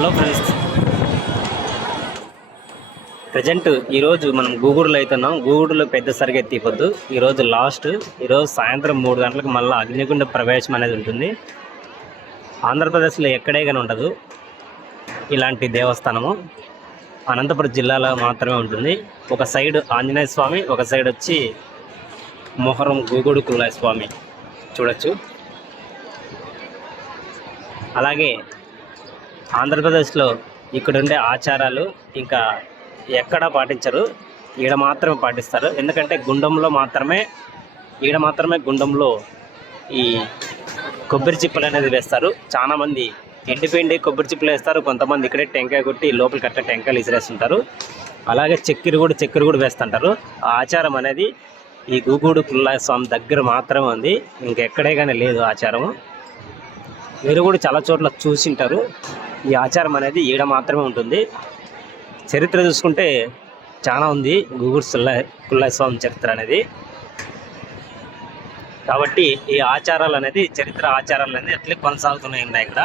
Hello friends. Present ఈరోజు మనం గూగుడులో అవుతున్నాం గూగుడులో పెద్ద సరిగా పొద్దు ఈరోజు లాస్ట్ ఈరోజు సాయంత్రం మూడు గంటలకు మళ్ళీ అగ్నిగుండ ప్రవేశం అనేది ఉంటుంది. ఆంధ్రప్రదేశ్లో ఎక్కడే కానీ ఉండదు. ఇలాంటి దేవస్థానము అనంతపురం జిల్లాలో మాత్రమే ఉంటుంది. ఒక సైడ్ ఆంజనేయ స్వామి ఒక సైడ్ వచ్చి మొహరం గూగుడు కుల్లాయ స్వామి. చూడొచ్చు. అలాగే ఆంధ్రప్రదేశ్లో ఇక్కడుండే ఆచారాలు ఇంకా ఎక్కడ పాటించరు. ఈడ మాత్రమే పాటిస్తారు. ఎందుకంటే గుండంలో మాత్రమే ఈడ మాత్రమే గుండంలో ఈ కొబ్బరి చిప్పలు అనేది వేస్తారు. చాలామంది ఎండిపోయింది కొబ్బరి చిప్పలు వేస్తారు. కొంతమంది ఇక్కడే టెంకాయ కొట్టి లోపలికి అట్లా టెంకాయలు ఇసిరేస్తుంటారు. అలాగే చక్కెర కూడా చక్కెర కూడా వేస్తుంటారు. ఆ ఆచారం అనేది ఈ గూగూడు పుల్లా స్వామి దగ్గర మాత్రమే ఉంది. ఇంకెక్కడే కానీ లేదు ఆచారము. మీరు కూడా చాలా చోట్ల చూసింటారు ఈ ఆచారం అనేది ఈడ మాత్రమే ఉంటుంది. చరిత్ర చూసుకుంటే చాలా ఉంది. గూగుడు సుల్లా కుల్లాయ స్వామి చరిత్ర అనేది. కాబట్టి ఈ ఆచారాలు అనేది చరిత్ర ఆచారాలు అనేది అట్లే కొనసాగుతున్నాయి ఉన్నాయి ఇక్కడ.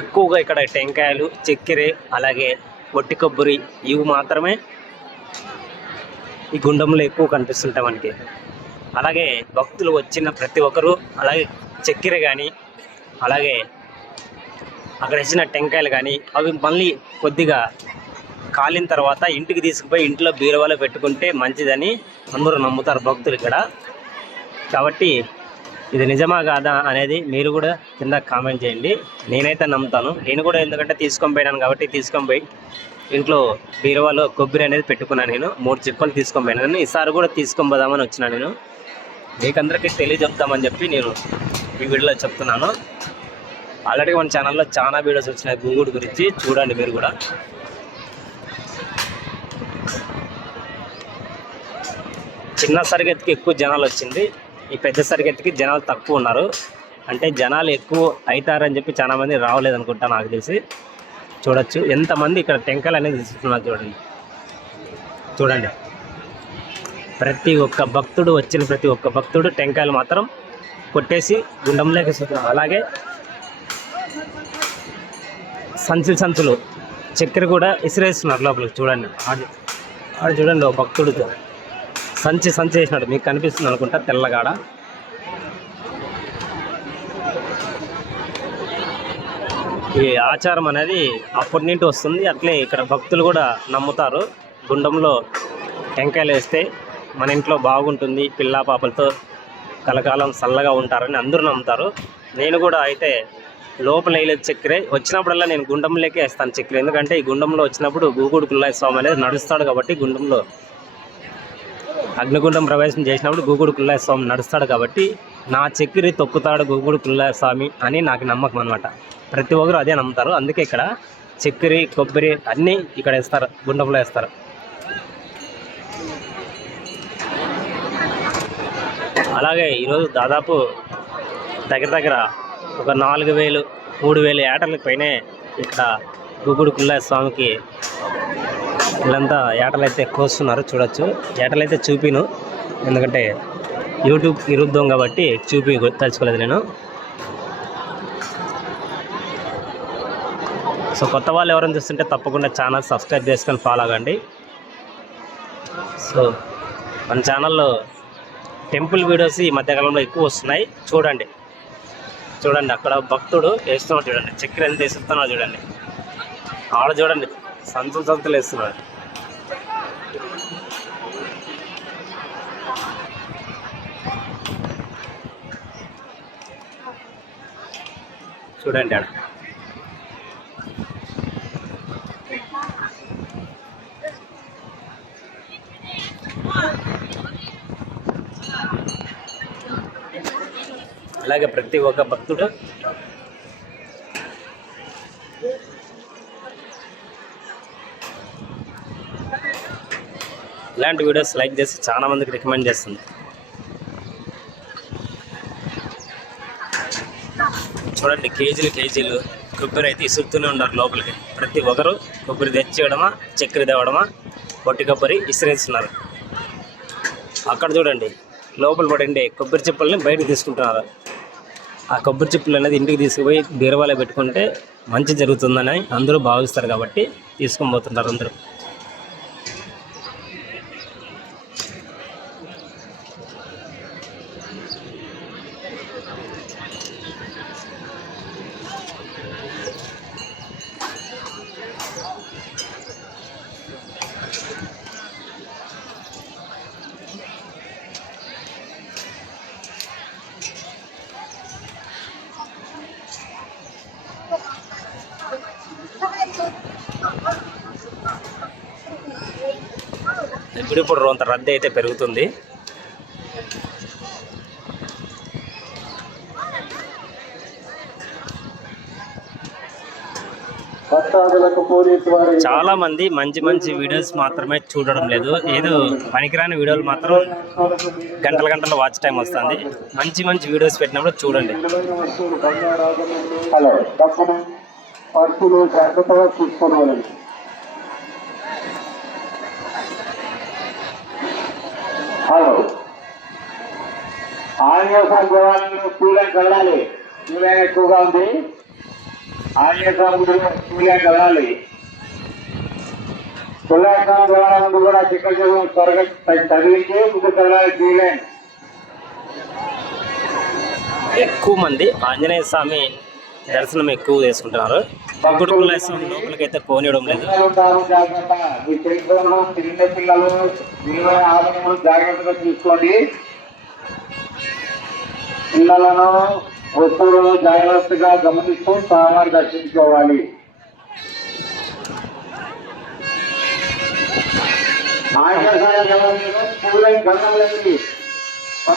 ఎక్కువగా ఇక్కడ టెంకాయలు చక్కెర అలాగే వట్టి కొబ్బరి ఇవి మాత్రమే ఈ గుండంలో ఎక్కువ కనిపిస్తుంటాయి మనకి. అలాగే భక్తులు వచ్చిన ప్రతి ఒక్కరూ అలాగే చక్కెర కానీ అలాగే అక్కడ ఇచ్చిన టెంకాయలు కానీ అవి మళ్ళీ కొద్దిగా కాలిన తర్వాత ఇంటికి తీసుకుపోయి ఇంట్లో బీరువాలో పెట్టుకుంటే మంచిదని అందరూ నమ్ముతారు భక్తులు ఇక్కడ. కాబట్టి ఇది నిజమా కాదా అనేది మీరు కూడా కింద కామెంట్ చేయండి. నేనైతే నమ్ముతాను. నేను కూడా ఎందుకంటే తీసుకొని పోయినాను కాబట్టి తీసుకొని పోయి ఇంట్లో బీరువాలో కొబ్బరి అనేది పెట్టుకున్నాను నేను. మూడు చిప్పలు తీసుకొని పోయినాను. ఈసారి కూడా తీసుకొని పోదామని వచ్చినా నేను. మీకందరికీ తెలియజెప్తామని చెప్పి నేను ఈ వీడియోలో చెప్తున్నాను. ఆల్రెడీ మన ఛానల్లో చాలా వీడియోస్ వచ్చినాయి. గూగుడు గురించి చూడండి మీరు కూడా. చిన్న సరిగతికి ఎక్కువ జనాలు వచ్చింది. ఈ పెద్ద సరిగతికి జనాలు తక్కువ ఉన్నారు. అంటే జనాలు ఎక్కువ అవుతారని చెప్పి చాలా మంది రావలేదు అనుకుంటా నాకు తెలిసి. చూడొచ్చు. ఎంతమంది ఇక్కడ టెంకాయలు అనేది తీసుకున్నారు చూడండి. చూడండి. ప్రతి ఒక్క భక్తుడు వచ్చిన ప్రతి ఒక్క భక్తుడు టెంకాయలు మాత్రం కొట్టేసి గుండంలోకి వేసుకున్నాం అలాగే సంచులు సంచులు. చక్కెర కూడా ఇసిరేస్తున్నారు లోపలికి చూడండి. ఆడు ఆడు చూడండి ఓ భక్తుడితో సంచి సంచి వేసినాడు. మీకు కనిపిస్తుంది అనుకుంటా తెల్లగాడ. ఈ ఆచారం అనేది అప్పటి నుండి వస్తుంది. అట్లే ఇక్కడ భక్తులు కూడా నమ్ముతారు. గుండంలో టెంకాయలు వేస్తే మన ఇంట్లో బాగుంటుంది. పిల్ల పాపలతో కలకాలం చల్లగా ఉంటారని అందరూ నమ్ముతారు. నేను కూడా అయితే లోపల వేయలేదు చక్కెర వచ్చినప్పుడల్లా నేను గుండంలోకే వేస్తాను చక్కెర. ఎందుకంటే ఈ గుండంలో వచ్చినప్పుడు గూగుడు కుల్లాయి స్వామి అనేది నడుస్తాడు కాబట్టి గుండంలో అగ్నిగుండం ప్రవేశం చేసినప్పుడు గూగుడు కుల్లాయ స్వామి నడుస్తాడు కాబట్టి నా చక్కెర తొక్కుతాడు గూగుడు కుల్లాయ స్వామి అని నాకు నమ్మకం అనమాట ప్రతి ఒక్కరు అదే నమ్ముతారు. అందుకే ఇక్కడ చక్కెర కొబ్బరి అన్నీ ఇక్కడ వేస్తారు గుండంలో వేస్తారు. అలాగే ఈరోజు దాదాపు దగ్గర దగ్గర ఒక నాలుగు వేలు మూడు వేలు ఏటలకు పైనే ఇక్కడ గుగుడు కుల్లా స్వామికి వీళ్ళంతా ఏటలైతే కోస్తున్నారు చూడొచ్చు. ఏటలైతే చూపిను ఎందుకంటే యూట్యూబ్ విరుద్ధం కాబట్టి చూపి తలుచుకోలేదు నేను. సో కొత్త వాళ్ళు ఎవరైనా చూస్తుంటే తప్పకుండా ఛానల్ సబ్స్క్రైబ్ చేసుకొని ఫాలో అవ్వండి. సో మన ఛానల్లో టెంపుల్ వీడియోస్ ఈ మధ్యకాలంలో ఎక్కువ వస్తున్నాయి. చూడండి. చూడండి అక్కడ భక్తుడు వేస్తున్నాడు చూడండి. చక్కెర ఎంత వేస్తున్నాడు చూడండి. ఆడ చూడండి. సంతులు సంతులు వేస్తున్నాడు. చూడండి ఆడ. అలాగే ప్రతి ఒక్క భక్తుడు ఇలాంటి వీడియోస్ లైక్ చేసి చాలా మందికి రికమెండ్ చేస్తుంది. చూడండి కేజీలు కేజీలు కొబ్బరి అయితే ఇసురుతూనే ఉన్నారు లోపలికి. ప్రతి ఒక్కరు కొబ్బరి తెచ్చేయడమా చక్కెర తేవడమా పొట్టి కొబ్బరి ఇసిరేస్తున్నారు. అక్కడ చూడండి లోపల పడండి కొబ్బరి చెప్పల్ని బయటకు తీసుకుంటున్నారు. ఆ కొబ్బరి చిప్పులు అనేది ఇంటికి తీసుకుపోయి బీరవాలో పెట్టుకుంటే మంచి జరుగుతుందని అందరూ భావిస్తారు కాబట్టి తీసుకొని పోతుంటారు అందరూ. ఇప్పుడు ఇప్పుడు కొంత రద్దీ అయితే పెరుగుతుంది. చాలా మంది మంచి మంచి వీడియోస్ మాత్రమే చూడడం లేదు. ఏదో పనికిరాని వీడియోలు మాత్రం గంటల గంటల వాచ్ టైం వస్తుంది. మంచి మంచి వీడియోస్ పెట్టినప్పుడు చూడండి. హలో జాగ్రత్తగా హలో. ఆంజనేయ జవాన్లు కూలకి వెళ్ళాలి. కూలైన ఎక్కువగా ఉంది. ఆంజనేయ గుడిలో కూలకి వెళ్ళాలి. కులాసం ద్వారా ముందు కూడా చిక్కజం త్వరగా తగిలించి ముందుకు వెళ్ళాలి కూలైన్ ఎక్కువ మంది ఆంజనేయ స్వామి దర్శనం ఎక్కువ చేసుకుంటున్నారు. గుడుకుల లోపలికి అయితే పోనీయడం లేదు. పిల్లలు జాగ్రత్తగా చూసుకోండి. పిల్లలను వస్తువులను జాగ్రత్తగా గమనిస్తూ స్వామివారి దర్శించుకోవాలి.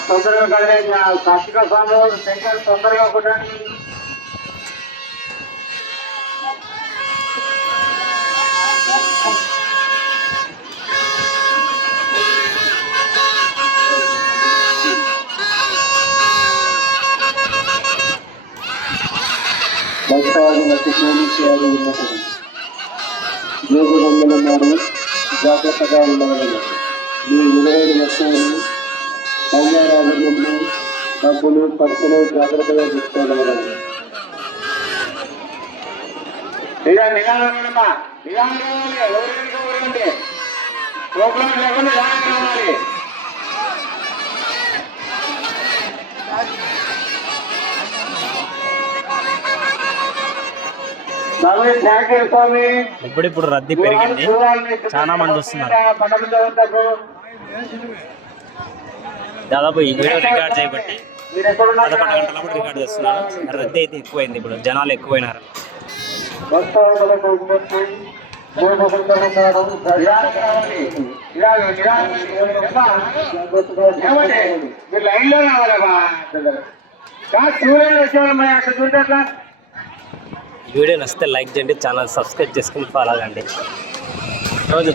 తొందరగా కలిగే కార్తీక స్వామి శంకర్ తొందరగా కొట్టండి భక్తాదులకు పోలీసు వారు ఉన్నప్పుడు జోగు జాగ్రత్తగా ఉండగలరు మీ విలువైన వస్తువులు బంగారాభరణములు డబ్బులు పర్సులు జాగ్రత్తగా చూసుకోగలరు నిజాం నిజామా నిజాం ఎవరు లేకుండా ఇప్పుడిప్పుడు రద్దీ పెరిగింది. చాలా మంది వస్తున్నారు. దాదాపు ఈ వీడియో రికార్డ్ చేయబట్టి పదకొండు గంటలప్పుడు రికార్డ్ చేస్తున్నాను రద్దీ అయితే ఎక్కువైంది ఇప్పుడు. జనాలు ఎక్కువైనారు. లైన్లో రావాలమ్మా చూడండి వచ్చేవాళ్ళమ్మా అక్కడ ఈ వీడియో నచ్చితే లైక్ చేయండి ఛానల్ సబ్స్క్రైబ్ చేసుకుని ఫాలో అవ్వండి రోజు